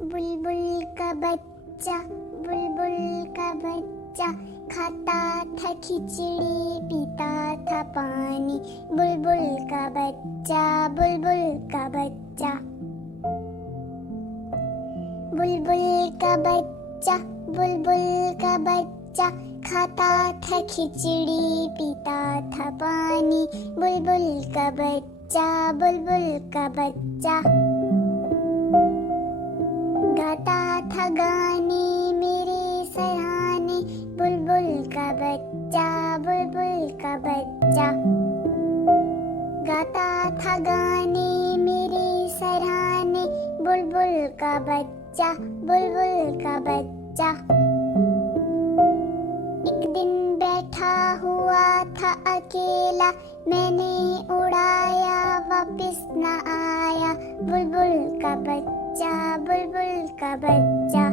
बुलबुल का बच्चा, बुलबुल का बच्चा खाता था खिचड़ी पीता था पानी। बुलबुल का बच्चा, बुलबुल का बच्चा। बुलबुल का बच्चा, बुलबुल का बच्चा खाता था खिचड़ी पीता था पानी। बुलबुल का बच्चा, बुलबुल का बच्चा। गाता था गाने मेरे सराहने। बुलबुल का बच्चा, बुलबुल का बच्चा। गाता था गाने मेरे सराहने। बुलबुल का बच्चा, बुलबुल का बच्चा। एक दिन बैठा हुआ था अकेला, मैंने उड़ाया वापस न आया। बुलबुल का बच्चा, बुलबुल का बच्चा।